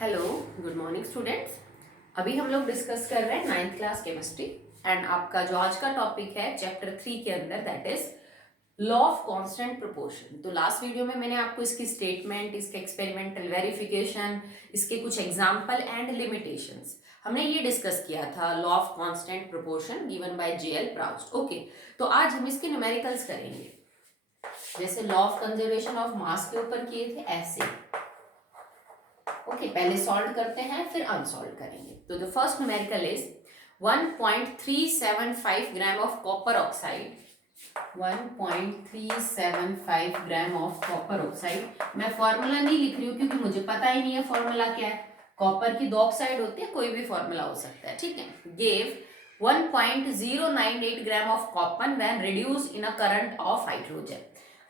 Hello, good morning students. अभी हम लोग डिस्कस कर रहे हैं 9th क्लास केमिस्ट्री एंड आपका जो आज का टॉपिक है चैप्टर 3 के अंदर that is law of constant proportion. तो लास्ट वीडियो में मैंने आपको इसकी स्टेटमेंट, इसके एक्सपेरिमेंटल वेरिफिकेशन, इसके कुछ एग्जांपल एंड लिमिटेशंस हमने ये डिस्कस किया था। Law of constant proportion given by JL Proust. Okay, तो आज हम इसके न्यूमेरिकल्स करेंगे। जैसे law of conservation of mass के ऊपर किए थे ऐसे। ओके, पहले सॉल्व करते हैं फिर अनसॉल्व करेंगे। तो the first numerical is 1.375 gram of copper oxide. 1.375 gram of copper oxide. मैं फॉर्मूला नहीं लिख रही हूँ क्योंकि मुझे पता ही नहीं है फॉर्मूला क्या है। कॉपर की 2 ऑक्साइड होती है, कोई भी फॉर्मूला हो सकता है, ठीक है। Gave 1.098 gram of copper when reduce in a current of hydrogen.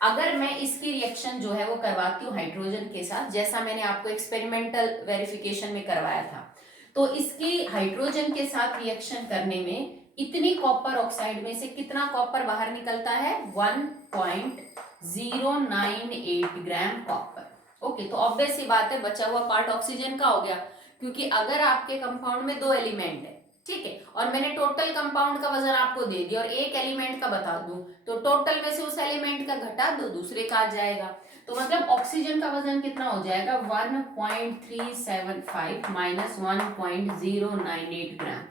अगर मैं इसकी रिएक्शन जो है वो करवाती हूँ हाइड्रोजन के साथ, जैसा मैंने आपको एक्सपेरिमेंटल वेरिफिकेशन में करवाया था, तो इसकी हाइड्रोजन के साथ रिएक्शन करने में इतनी कॉपर ऑक्साइड में से कितना कॉपर बाहर निकलता है? 1.098 ग्राम कॉपर। ओके, तो ऑब्वियस सी बात है बचा हुआ पार्ट ऑक्सीजन का हो गया, क्योंकि अगर आपके कंपाउंड में 2 एलिमेंट है, ठीक है, और मैंने टोटल कंपाउंड का वजन आपको दे दिया और एक एलिमेंट का बता दूं, तो टोटल में से उस एलिमेंट का घटा दो, दूसरे का आ जाएगा। तो मतलब ऑक्सीजन का वजन कितना हो जाएगा? 1.375 माइनस 1.098 ग्राम,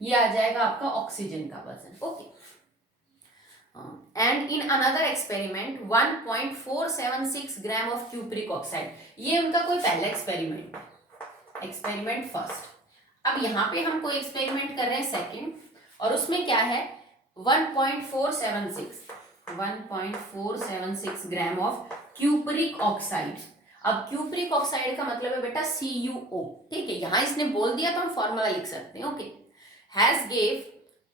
ये आ जाएगा आपका ऑक्सीजन का वजन। Okay, and in another experiment 1.476 gram of cupric oxide. ये उनका कोई पहला एक्सपेरिमेंट, एक्सपेरिमेंट फर्स्ट। अब यहाँ पे हम कोई एक्सपेरिमेंट कर रहे हैं सेकंड, और उसमें क्या है? 1.476 ग्राम ऑफ क्यूपरिक ऑक्साइड। अब क्यूपरिक ऑक्साइड का मतलब है बेटा CuO, ठीक है। यहां इसने बोल दिया तो हम फॉर्मूला लिख सकते हैं। Okay, has gave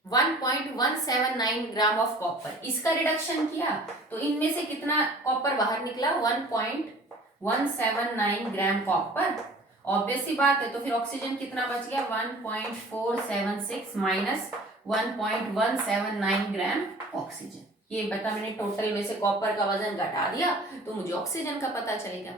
1.179 gram of copper. इसका रिडक्शन किया तो इनमें से कितना कॉपर बाहर निकला? 1.179 ग्राम कॉपर। ऑब्वियस सी बात है, तो फिर ऑक्सीजन कितना बच गया? 1.476 माइनस 1.179 ग्राम ऑक्सीजन। ये बता, मैंने टोटल में से कॉपर का वजन घटा दिया तो मुझे ऑक्सीजन का पता चलेगा।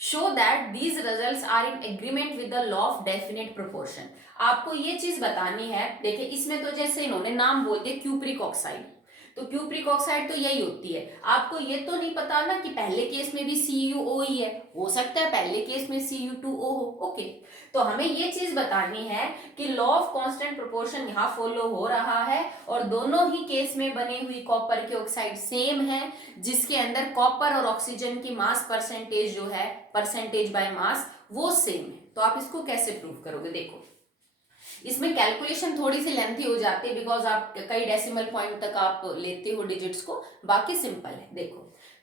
Show that these results are in agreement with the law of definite proportion. आपको ये चीज बतानी है। देखिए, इसमें तो जैसे इन्होंने नाम बोल दिया क्यूप्रिक ऑक्साइड, तो क्यूप्रिक ऑक्साइड तो यही होती है। आपको ये तो नहीं पता ना कि पहले केस में भी CuO ही है, हो सकता है पहले केस में Cu2O हो। ओके, तो हमें ये चीज बतानी है कि लॉ ऑफ कांस्टेंट प्रोपोर्शन यहाँ फॉलो हो रहा है और दोनों ही केस में बनी हुई कॉपर की ऑक्साइड सेम है, जिसके अंदर कॉपर और ऑक्सीजन की मास परसेंटेज जो है, परसेंटेज बाय मास, वो सेम है। तो आप इसको कैसे प्रूव करोगे? देखो, इसमें कैलकुलेशन थोड़ी सी लेंथी हो जाती है बिकॉज आप कई डेसिमल पॉइंट तक आप लेते हो डिजिट्स को, बाकी सिंपल है। देखो,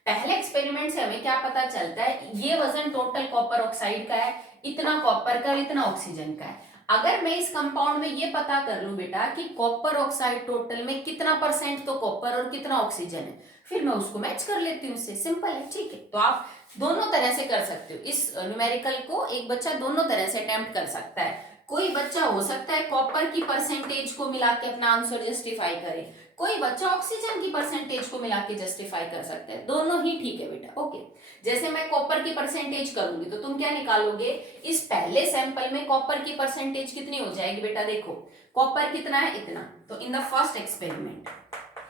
पहले एक्सपेरिमेंट से हमें क्या पता चलता है? ये वजन टोटल कॉपर ऑक्साइड का है, इतना कॉपर का, इतना ऑक्सीजन का है। अगर मैं इस कंपाउंड में ये पता कर लूं बेटा कि कॉपर ऑक्साइड टोटल में कितना परसेंट तो कॉपर और कितना ऑक्सीजन है, फिर मैं उसको मैच कर लेती हूँ उससे। सिंपल है, ठीक है। तो आप दोनों तरह से कर सकते हो इस न्यूमेरिकल को, एक बच्चा दोनों तरह से अटेम्प्ट कर सकता है। कोई बच्चा हो सकता है कॉपर की परसेंटेज को मिला के अपना आंसर जस्टिफाई करे, कोई बच्चा ऑक्सीजन की परसेंटेज को मिला के जस्टिफाई कर सकता है। दोनों ही ठीक है बेटा। ओके, जैसे मैं कॉपर की परसेंटेज करूंगी तो तुम क्या निकालोगे? इस पहले सैंपल में कॉपर की परसेंटेज कितनी हो जाएगी बेटा? देखो, कॉपर कितना है? इतना। तो in the first experiment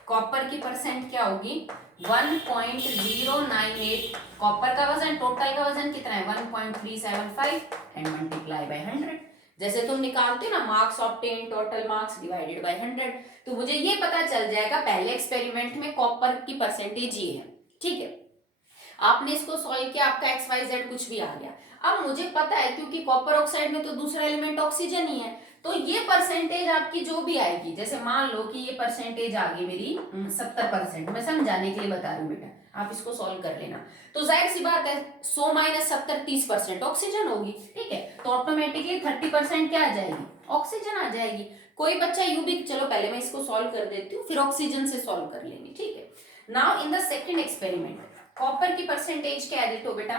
copper की परसेंट क्या होगी? 1.098। कॉपर का वजन, टोटल का वजन कितना है? 1.375 एंड मल्टीप्लाई बाय 100। जैसे तुम निकालते हो ना marks obtain, total marks divided by 100, तो मुझे ये पता चल जाएगा पहले एक्सपेरिमेंट में कॉपर की परसेंटेज ये है, ठीक है। आपने इसको सॉल्व किया, आपका XYZ कुछ भी आ गया। अब मुझे पता है क्योंकि कॉपर ऑक्साइड में तो दूसरा एलिमेंट ऑक्सीजन ही है, तो ये परसेंटेज आपकी जो भी आएगी, जैसे मान लो कि ये परसेंटेज आ गई मेरी 70%, मैं समझाने के लिए बता रही हूँ बेटा, आप इसको सॉल्व कर लेना। तो जाहिर सी बात है 100 माइनस 70 30% ऑक्सीजन होगी, ठीक है। तो ऑटोमेटिकली 30% क्या आ जाएगी? ऑक्सीजन आ जाएगी। कोई बच्चा यू भी, चलो पहले मैं इसको सॉल्व कर देती हूँ फिर ऑक्सीजन से सॉल्व कर लेंगे, ठीक है। Now in the second experiment copper की परसेंटेज क्या है? देखो बेटा,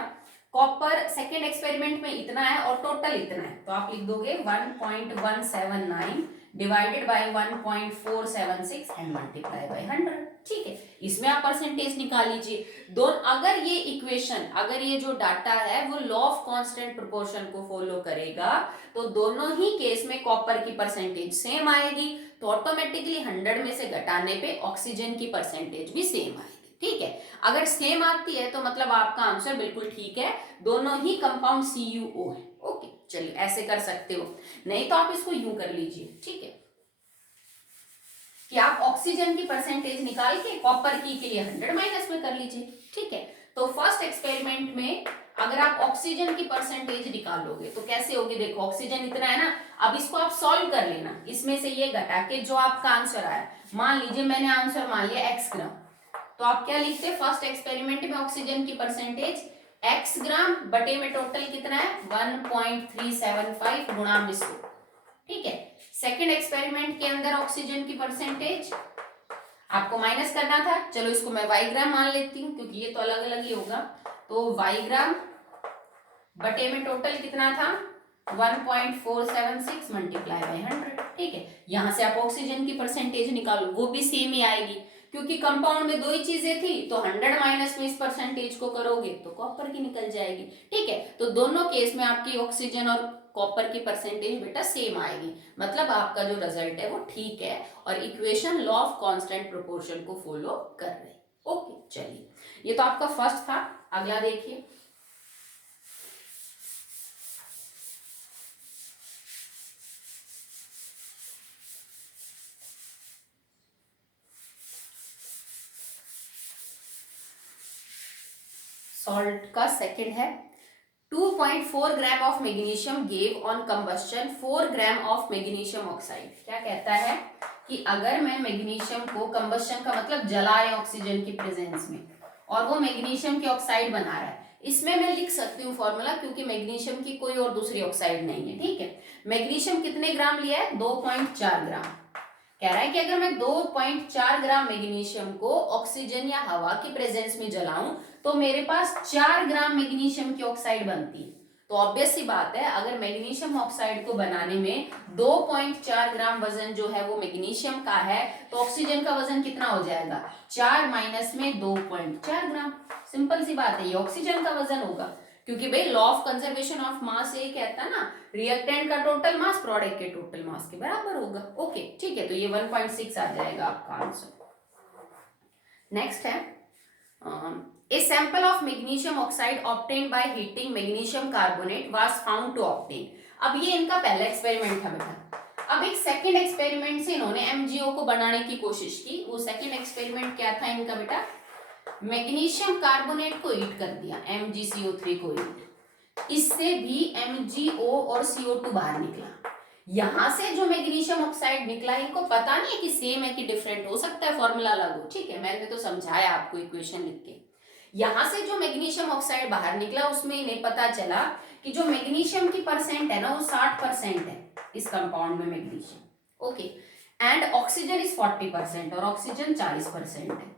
कॉपर सेकेंड एक्सपेरिमेंट में इतना है और टोटल इतना है, तो आप लिख दोगे 1.179 divided by 1.476 and multiply by 100। ठीक है, इसमें आप परसेंटेज निकाल लीजिए। दोनों, अगर ये इक्वेशन, अगर ये जो डाटा है वो लॉ ऑफ कांस्टेंट प्रोपोर्शन को फॉलो करेगा तो दोनों ही केस में कॉपर की परसेंटेज सेम आएगी, तो ऑटोमेटिकली 100 में से घटाने पे ऑक्सीजन की परसेंटेज भी सेम आएगी। ठीक है, अगर सेम आती है तो मतलब आपका आंसर बिल्कुल ठीक है, दोनों ही कंपाउंड CuO है। ओके, चलिए ऐसे कर सकते हो, नहीं तो आप इसको यूं कर लीजिए। ठीक है, कि आप ऑक्सीजन की परसेंटेज निकाल के कॉपर की के लिए 100 माइनस में कर लीजिए। ठीक है, तो फर्स्ट एक्सपेरिमेंट में अगर आप ऑक्सीजन की परसेंटेज निकालोगे तो कैसे होगी, देखो ऑक्सीजन इतना है ना, अब इसको आप सॉल्व कर लेना, इसमें से ये घटा के जो आपका आंसर आया, मान लीजिए मैंने आंसर मान लिया x ग्राम, तो आप क्या लिखते हैं, फर्स्ट एक्सपेरिमेंट में ऑक्सीजन की परसेंटेज x ग्राम बटे में टोटल कितना है 1.375 गुणा में 100। ठीक है, सेकेंड एक्सपेरिमेंट के अंदर ऑक्सीजन की परसेंटेज आपको माइनस करना था, चलो इसको मैं y ग्राम मान लेती हूँ क्योंकि ये तो अलग अलग ही होगा, तो y ग्राम बटे में टोटल कितना था 1.476 मल्टीप्लाई बाय 100। ठीक है, यहां से आप ऑक्सीजन की परसेंटेज निकालो, वो भी सेम ही आएगी क्योंकि कंपाउंड में दो ही चीजें थी, तो 100 माइनस में इस परसेंटेज को करोगे तो कॉपर की निकल जाएगी। ठीक है, तो दोनों केस में आपकी ऑक्सीजन और कॉपर की परसेंटेज बेटा सेम आएगी, मतलब आपका जो रिजल्ट है वो ठीक है और equation law of constant proportion को फॉलो कर रहे। ओके, चलिए ये तो आपका फर्स्ट था। अगला देखिए, सॉल्ट का सेकंड है 2.4 gram of magnesium gave on combustion 4 gram of magnesium oxide. क्या कहता है कि अगर मैं मैग्नीशियम को, कंबस्शन का मतलब जला रहे ऑक्सीजन की प्रेजेंस में, और वो मैग्नीशियम की ऑक्साइड बना रहा है, इसमें मैं लिख सकती हूँ फॉर्मूला क्योंकि मैग्नीशियम की कोई और दूसरी ऑक्साइड नहीं है। ठीक है, मैग्नीशियम कितने ग्राम लिया है 2.4 ग्राम। कह रहा है कि अगर मैं 2.4 ग्राम मैग्नीशियम को ऑक्सीजन या हवा की प्रेजेंस में जलाऊं तो मेरे पास 4 ग्राम मैग्नीशियम की ऑक्साइड बनती है। तो ऑब्वियस सी बात है, अगर मैग्नीशियम ऑक्साइड को बनाने में 2.4 ग्राम वजन जो है वो मैग्नीशियम का है, तो ऑक्सीजन का वजन कितना हो जाएगा 4 माइनस में 2.4 ग्राम। सिंपल सी बात है, ये ऑक्सीजन का वजन होगा क्योंकि भाई law of conservation of mass ये कहता है ना, रिएक्टेंट का टोटल मास प्रोडक्ट के टोटल मास के बराबर होगा। ओके, ठीक है, तो ये 1.6 आ जाएगा आपका आंसर। नेक्स्ट है a sample of magnesium oxide obtained by heating magnesium carbonate was found to obtain। अब ये इनका पहला एक्सपेरिमेंट था बेटा। अब एक सेकेंड एक्सपेरिमेंट से इन्होंने MgO को बनाने की कोशिश की। वो सेकेंड एक्सपेरिमेंट क्या था इनका बेटा, मैग्नीशियम कार्बोनेट को हीट कर दिया, MgCO3 को हीट, इससे भी MgO और CO2 बाहर निकला। यहां से जो मैग्नीशियम ऑक्साइड निकला, इनको पता नहीं है कि सेम है कि डिफरेंट हो सकता है, फॉर्मूला अलग हो। ठीक है, मैंने तो समझाया आपको इक्वेशन लिख के। यहां से जो मैग्नीशियम ऑक्साइड बाहर निकला उसमें इन्हें पता चला कि जो मैग्नीशियम की परसेंट है ना वो 60% है इस कंपाउंड में magnesium. Okay, and oxygen is 40% और ऑक्सीजन 40% है।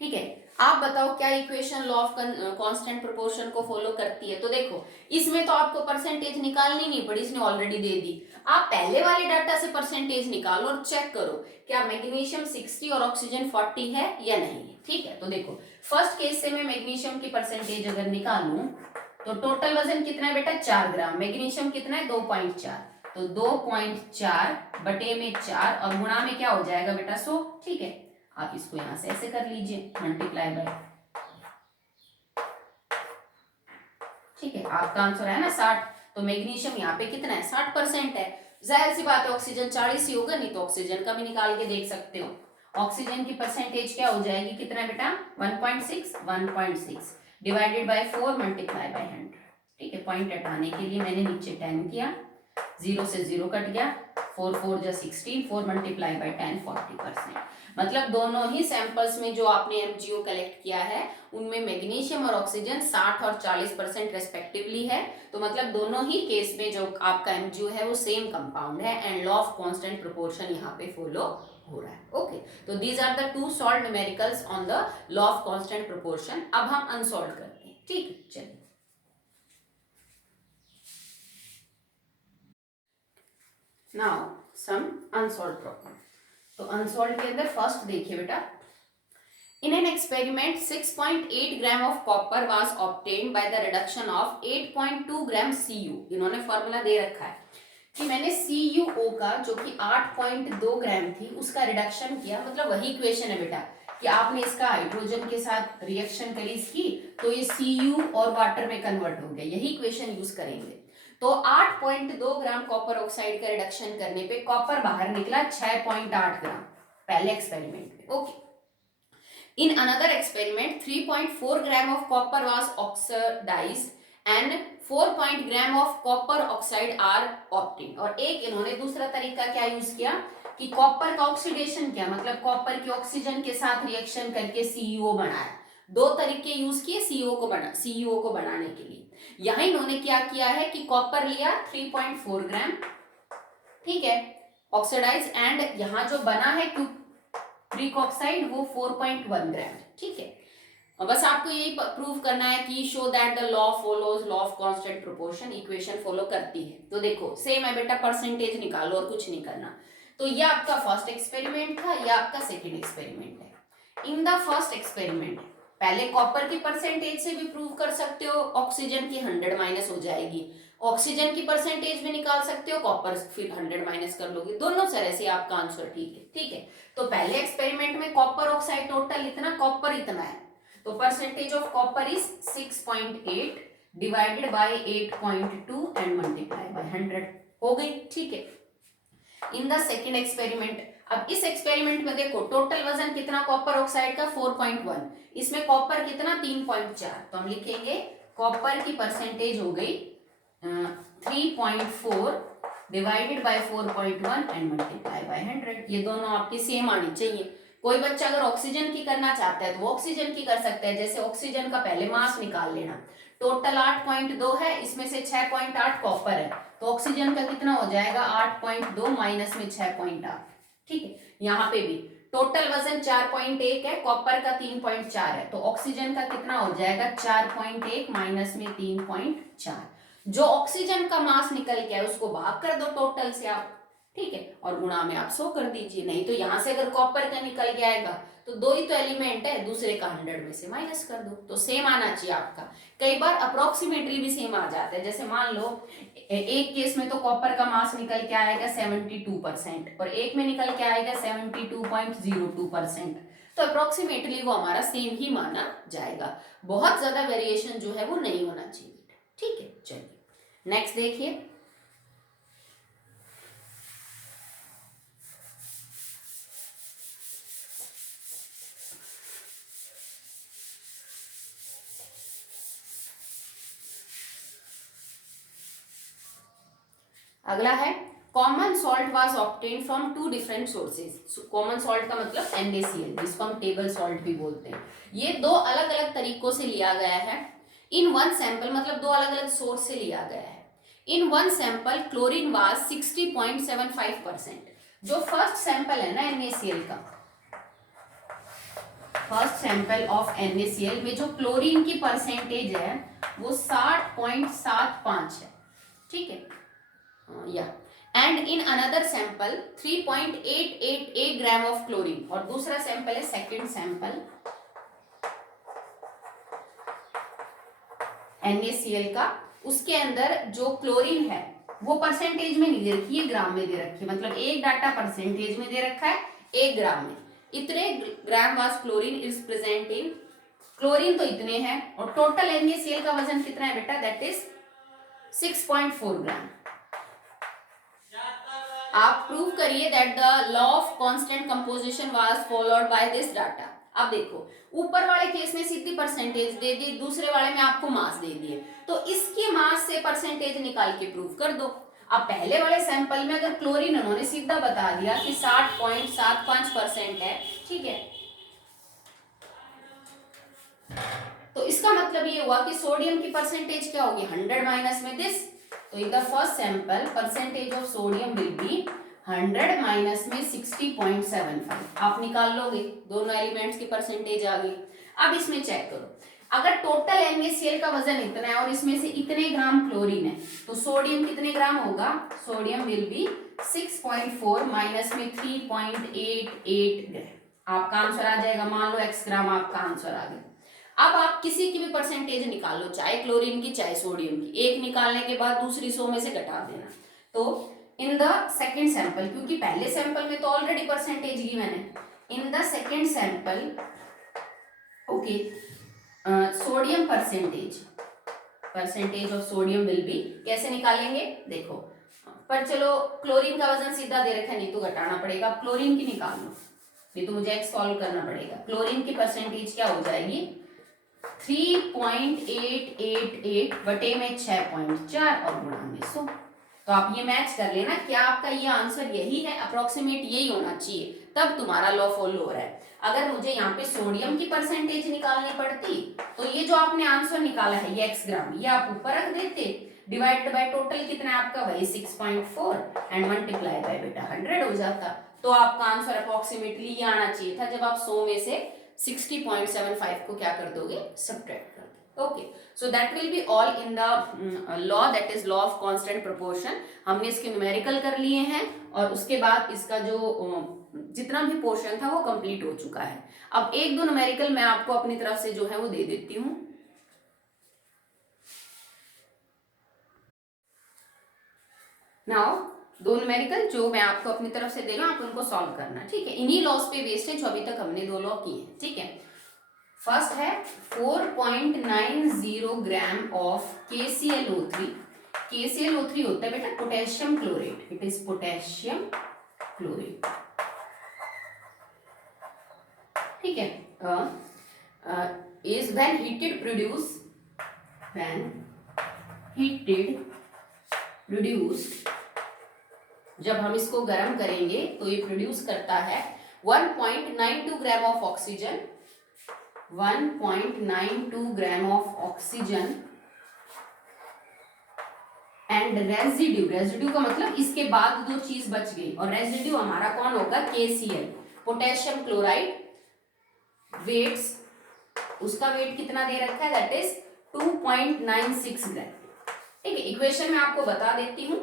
ठीक है, आप बताओ क्या equation law of constant proportion को फॉलो करती है। तो देखो इसमें तो आपको परसेंटेज निकालनी नहीं पड़ी, इसने ऑलरेडी दे दी। आप पहले वाले डाटा से परसेंटेज निकालो और चेक करो क्या मैग्नीशियम 60 और ऑक्सीजन 40 है या नहीं है। ठीक है, तो देखो फर्स्ट केस से मैं मैग्नीशियम की परसेंटेज अगर निकालूं तो टोटल वजन कितना है बेटा 4 ग्राम, मैग्नीशियम कितना है 2.4, तो 2.4 बटे में 4 और गुणा में क्या हो जाएगा बेटा 100। ठीक है, आप इसको यहां से ऐसे कर लीजिए मल्टीप्लाई बाय, ठीक है, आपका आंसर है ना 60, तो मैग्नीशियम यहाँ पे कितना है 60% है। जाहिर सी बात है ऑक्सीजन 40 ही होगा, नहीं तो ऑक्सीजन का भी निकाल के देख सकते हो। ऑक्सीजन की परसेंटेज क्या हो जाएगी, कितना है बेटा 1.6 डिवाइडेड बाय 4 मल्टीप्लाई बाय 100। ठीक है, पॉइंट हटाने के लिए मैंने नीचे 10 किया, 0 से 0 कट गया, 4 4 जा 16, 4 मल्टीप्लाई बाय 10 40%। मतलब दोनों ही सैंपल्स में जो आपने MgO कलेक्ट किया है उनमें मैग्नीशियम और ऑक्सीजन 60 और 40% रेस्पेक्टिवली है। तो मतलब दोनों ही केस में जो आपका MgO है वो सेम कंपाउंड है and law of constant proportion यहाँ पे फॉलो हो रहा है। ओके, तो these are the two solved numericals on the law of constant proportion. अब हम अनसॉल्व करते हैं। ठीक है, चलिए नाउ सम अनसॉल्व्ड प्रॉब्लम। तो अनसॉल्व्ड के अंदर फर्स्ट देखिए बेटा, in an experiment 6.8 gram of copper was obtained by the reduction of 8.2 gram CU। इन्होंने फॉर्मूला दे रखा है कि मैंने CuO का जो कि 8.2 ग्राम थी उसका रिडक्शन किया, मतलब वही इक्वेशन है बेटा कि आपने इसका हाइड्रोजन के साथ रिएक्शन करी इसकी, तो ये Cu और वाटर में कन्वर्ट हो गया, यही इक्वेशन यूज करेंगे। तो 8.2 ग्राम कॉपर ऑक्साइड का रिडक्शन करने पे कॉपर बाहर निकला 6.8 ग्राम पहले एक्सपेरिमेंट में। Okay, in another experiment 3.4 gram of copper was oxidized and 4 gram of copper oxide are obtained. और एक इन्होंने दूसरा तरीका क्या यूज किया कि कॉपर का ऑक्सीडेशन किया, मतलब कॉपर के ऑक्सीजन के साथ रिएक्शन करके CuO बनाया। दो तरीके यूज किए CuO को बनाने के लिए। यहाँ इन्होंने क्या किया है कि कॉपर लिया 3.4 ग्राम, ठीक है, ऑक्सीडाइज, एंड यहाँ जो बना है क्यूप्रिक ऑक्साइड वो 4.1 ग्राम, ठीक है। और बस आपको यही प्रूव करना है कि show that the law follows law of constant proportion, equation follow करती है। तो देखो सेम है बेटा, परसेंटेज निकालो और कुछ नहीं करना। तो ये आपका फर्स्ट एक्सपेरिमेंट था, ये आपका सेकेंड एक्सपेरिमेंट है। इन द फर्स्ट एक्सपेरिमेंट पहले कॉपर की परसेंटेज से भी प्रूव कर सकते हो, ऑक्सीजन की 100 माइनस हो जाएगी, ऑक्सीजन की परसेंटेज भी निकाल सकते हो, कॉपर फिर 100 माइनस कर लोगे, दोनों तरह से आपका आंसर ठीक है, ठीक है। तो पहले एक्सपेरिमेंट में कॉपर ऑक्साइड टोटल इतना, कॉपर इतना है, तो percentage of copper is 6.8 divided by 8.2 and multiply by 100 हो गई, ठीक है। इन द सेकेंड एक्सपेरिमेंट, अब इस एक्सपेरिमेंट में देखो टोटल वजन कितना कॉपर ऑक्साइड का 4.1, इसमें कॉपर कितना 3.4, तो हम लिखेंगे कॉपर की परसेंटेज हो गई 3.4 divided by 4.1 and multiply by 100। ये दोनों आपकी सेम आनी चाहिए। कोई बच्चा अगर ऑक्सीजन की करना चाहता है तो वो ऑक्सीजन की कर सकता है। जैसे ऑक्सीजन का पहले मास निकाल लेना, टोटल 8.2 है, इसमें से 6.8 कॉपर है, तो ऑक्सीजन का कितना हो जाएगा 8.2 माइनस में 6.8, ठीक है। यहाँ पे भी टोटल वजन 4.1 है, कॉपर का 3.4 है, तो ऑक्सीजन का कितना हो जाएगा 4.1 माइनस में 3.4। जो ऑक्सीजन का मास निकल के है उसको भाग कर दो टोटल से आप, ठीक है, और गुणा में आप 100 कर दीजिए। नहीं तो यहां से अगर कॉपर का निकल के आएगा तो दो ही तो एलिमेंट है, दूसरे का 100 में से माइनस कर दो, तो सेम आना चाहिए आपका। कई बार अप्रोक्सीमेटली भी सेम आ जाता है, जैसे मान लो एक केस में तो कॉपर का मास निकल के आएगा 72% और एक में निकल के आएगा 72.02%, तो अप्रोक्सीमेटली वो हमारा सेम ही माना जाएगा। बहुत ज्यादा वेरिएशन जो है वो नहीं होना चाहिए, ठीक है। चलिए नेक्स्ट देखिए, अगला है common salt was obtained from 2 different sources. Common salt का मतलब NaCl, जिसको हम टेबल सॉल्ट भी बोलते हैं। ये दो अलग अलग तरीकों से लिया गया है। इन वन सैंपल, मतलब दो अलग अलग सोर्स से लिया गया है। In one sample chlorine was 60.75%। जो फर्स्ट सैंपल है ना NaCl का, फर्स्ट सैंपल ऑफ NaCl में जो क्लोरीन की परसेंटेज है वो 60.75 है, ठीक है, या and in another sample 3.888 gram of chlorine. और दूसरा सैंपल है सेकंड सैंपल NaCl का, उसके अंदर जो क्लोरीन है वो परसेंटेज में नहीं दे रखी है, ग्राम में दे रखी है, मतलब एक डाटा परसेंटेज में दे रखा है, एक ग्राम में। इतने gram was chlorine is present in, chlorine तो इतने हैं, और टोटल NaCl का वजन कितना है बेटा, दैट इज 6.4 ग्राम। आप प्रूव करिए that the law of constant composition was followed by this data. अब देखो ऊपर वाले केस में सीधी परसेंटेज दे दी, दूसरे वाले में आपको मास दे दिए, तो इसके मास से परसेंटेज निकाल के प्रूव कर दो। अब पहले वाले सैंपल में अगर क्लोरीन उन्होंने सीधा बता दिया कि 60.75% है, ठीक है, तो इसका मतलब ये हुआ कि सोडियम की परसेंटेज क्या होगी 100 माइनस में दिस, तो in the first sample percentage of sodium will be 100 minus में 60.75। आप निकाल लोगे, दोनों एलिमेंट्स की परसेंटेज आ गई। अब इसमें चेक करो, अगर टोटल NaCl का वजन इतना है और इसमें से इतने ग्राम क्लोरीन है तो सोडियम कितने ग्राम होगा, सोडियम विल बी 6.4 माइनस में 3.88 ग्राम। आपका आंसर आ जाएगा, मान लो x ग्राम आपका आंसर आ गया। अब आप किसी की भी परसेंटेज निकाल लो, चाहे क्लोरीन की चाहे सोडियम की, एक निकालने के बाद दूसरी 100 में से घटा देना। तो इन द सेकेंड सैंपल, क्योंकि पहले सैंपल में तो ऑलरेडी परसेंटेज गिवन है, in the second sample okay sodium percentage of sodium will be, कैसे निकालेंगे देखो, पर चलो क्लोरीन का वजन सीधा दे रखा है, नहीं तो घटाना पड़ेगा, क्लोरीन की निकाल लो, नहीं तो मुझे x सॉल्व करना पड़ेगा। क्लोरीन की परसेंटेज क्या हो जाएगी 3.888 बटे में 6.4 और गुणा में 100। तो आप ये मैच कर लेना, क्या आपका ये आंसर यही है, अप्रोक्सीमेट यही होना चाहिए, तब तुम्हारा लॉ फॉलो हो रहा है। अगर मुझे यहाँ पे सोडियम की परसेंटेज निकालनी पड़ती तो ये जो आपने आंसर निकाला है ये x ग्राम, ये आप ऊपर रख देते, डिवाइड बाय टोटल कितना है आपका, वही 6.4 एंड मल्टीप्लाई बाय बेटा 100 हो जाता। तो आपका आंसर अप्रोक्सीमेटली ये आना चाहिए था, जब आप 100 में से 60.75 को क्या कर दोगे, सब्ट्रैक्ट कर दोगे। Okay, so that will be all in the law, that is law of constant proportion. हमने इसके न्यूमेरिकल कर लिए हैं और उसके बाद इसका जो जितना भी पोर्शन था वो कंप्लीट हो चुका है। अब एक दो न्यूमेरिकल मैं आपको अपनी तरफ से जो है वो दे देती हूँ। नाउ दो न्यूमेरिकल जो मैं आपको अपनी तरफ से दे रहा हूं, आप उनको सॉल्व करना, ठीक है। इन्हीं लॉस पे बेस्ड है जो अभी तक हमने दो लॉ किए हैं, ठीक है। फर्स्ट है 4.90 ग्राम ऑफ KClO3। KClO3 होता है बेटा potassium chlorate, it is potassium chlorate, ठीक है। इज व्हेन हीटेड प्रोड्यूस्ड, जब हम इसको गर्म करेंगे तो ये प्रोड्यूस करता है 1.92 gram of oxygen, 1.92 gram of oxygen and residue का मतलब इसके बाद जो चीज बच गई, और रेजिड्यू हमारा कौन होगा, KCl पोटेशियम क्लोराइड। वेट्स, उसका वेट कितना दे रखा है, दैट इज 2.96 ग्राम, ठीक है। इक्वेशन में आपको बता देती हूं,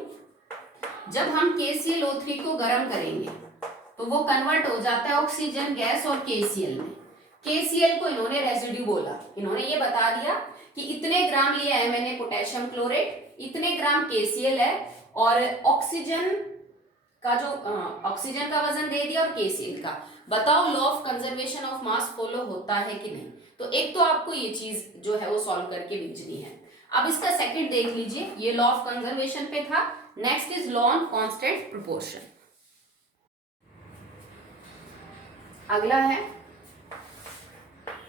जब हम KClO3 को गर्म करेंगे तो वो कन्वर्ट हो जाता है ऑक्सीजन गैस और KCl में। KCl को इन्होंने रेजिड्यू बोला, इन्होंने ये बता दिया कि इतने ग्राम लिया है मैंने पोटेशियम क्लोरेट, इतने ग्राम KCl है, और ऑक्सीजन का जो ऑक्सीजन का वजन दे दिया और KCl का। बताओ law of conservation of mass follow होता है कि नहीं। तो एक तो आपको ये चीज जो है वो सॉल्व करके भेजनी है। अब इसका सेकंड देख लीजिए, ये लॉ ऑफ कंजर्वेशन पे था। Next is law on constant proportion. अगला है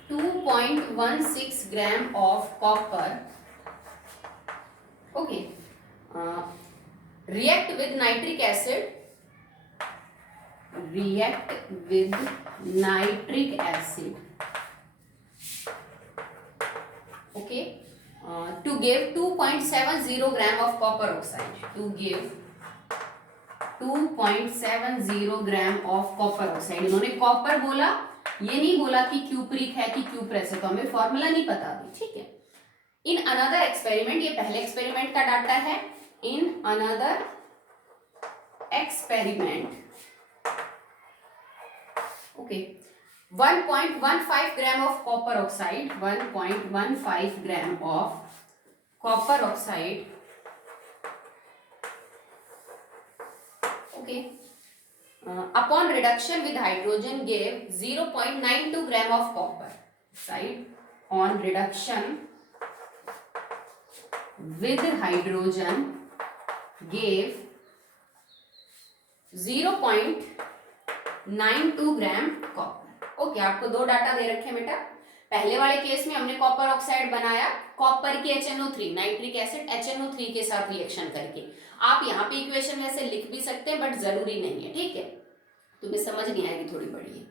2.16 ग्राम of copper, okay, react with nitric acid, okay, to give 2.70 gram of copper oxide, to give 2.70 gram of copper oxide. इन्होंने कॉपर बोला, ये नहीं बोला कि क्यूप्रिक है कि क्यूप्रेस है, तो हमें फॉर्मूला नहीं पता भी, ठीक है। इन अनदर एक्सपेरिमेंट, ये पहले एक्सपेरिमेंट का डाटा है, इन another experiment, okay, 1.15 gram of copper oxide, 1.15 gram of copper oxide, okay, upon reduction with hydrogen gave 0.92 gram of copper oxide, on reduction with hydrogen gave 0.92 gram copper. Okay, आपको दो data दे रखे हैं बेटा। पहले वाले case में हमने copper oxide बनाया कॉपर की HNO3 नाइट्रिक एसिड HNO3 के साथ रिएक्शन करके। आप यहाँ पे इक्वेशन में से लिख भी सकते हैं बट जरूरी नहीं है, ठीक है, तुम्हें समझ नहीं आएगी, थोड़ी बड़ी है।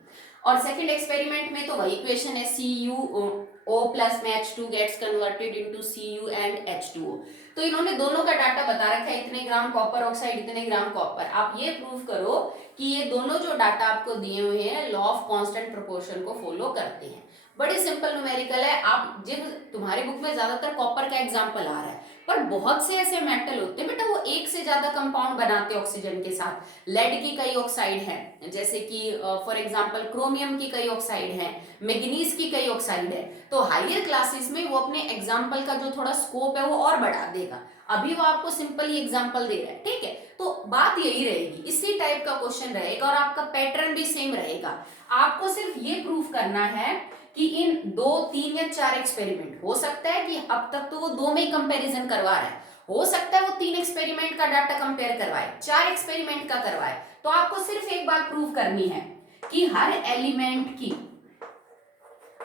और सेकंड एक्सपेरिमेंट में तो वही इक्वेशन है, CuO प्लस में H2 gets converted into Cu and H2O। तो इन्होंने दोनों का डाटा बता रखा है, इतने ग्राम कॉपर ऑक्साइड इतने ग्राम कॉपर। आप ये प्रूव करो कि ये दोनों जो डाटा आपको दिए हुए हैं लॉ ऑफ कांस्टेंट प्रोपोर्शन को फॉलो करते हैं। बड़ी सिंपल न्यूमेरिकल है। आप जिन तुम्हारे बुक में ज्यादातर कॉपर का एग्जांपल आ रहा है, पर बहुत से ऐसे मेटल होते हैं बेटा वो एक से ज्यादा कंपाउंड बनाते हैं ऑक्सीजन के साथ। लेड की कई ऑक्साइड हैं, जैसे कि फॉर एग्जांपल क्रोमियम की कई ऑक्साइड है, मैग्नीज की कई ऑक्साइड है। तो हायर क्लासेस में वो अपने एग्जाम्पल का जो थोड़ा स्कोप है वो और बढ़ा देगा। अभी वो आपको सिंपल ही एग्जाम्पल दे रहा है, ठीक है। तो बात यही रहेगी, इसी टाइप का क्वेश्चन रहेगा और आपका पैटर्न भी सेम रहेगा। आपको सिर्फ ये प्रूफ करना है कि इन 2, 3 या 4 एक्सपेरिमेंट, हो सकता है कि अब तक तो वो 2 में ही कंपैरिजन करवा रहा है, हो सकता है वो 3 एक्सपेरिमेंट का डाटा कंपेयर करवाए, 4 एक्सपेरिमेंट का करवाए। तो आपको सिर्फ एक बात प्रूव करनी है कि हर एलिमेंट की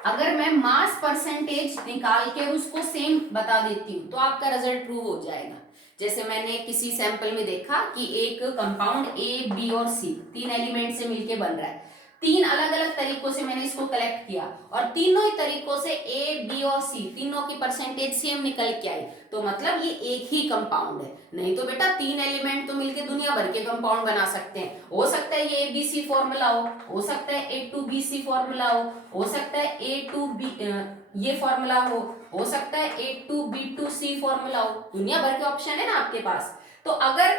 अगर मैं मास परसेंटेज निकाल के उसको सेम बता देती हूं तो आपका रिजल्ट प्रूव हो जाएगा। जैसे मैंने किसी सैंपल में देखा कि एक कंपाउंड ए, बी और सी 3 एलिमेंट से मिलके बन रहा है। 3 अलग अलग तरीकों से मैंने इसको कलेक्ट किया और तीनों ही तरीकों से ए, बी और सी तीनों की परसेंटेज सेम निकल के आई, तो मतलब ये एक ही कंपाउंड है। नहीं तो बेटा 3 एलिमेंट तो मिलके दुनिया भर के कंपाउंड बना सकते हैं। हो सकता है ये ABC फॉर्मूला हो सकता है A2BC फॉर्मूला हो सकता है A2B ये फॉर्मूला हो सकता है A2B2C फॉर्मूला हो। दुनिया भर के ऑप्शन है ना आपके पास। तो अगर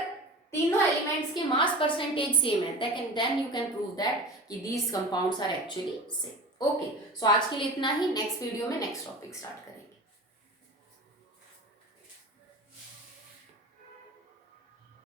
तीनों एलिमेंट्स की मास परसेंटेज सेम है, then you can prove that कि these compounds are actually same. Okay, so आज के लिए इतना ही। नेक्स्ट वीडियो में नेक्स्ट टॉपिक स्टार्ट करेंगे।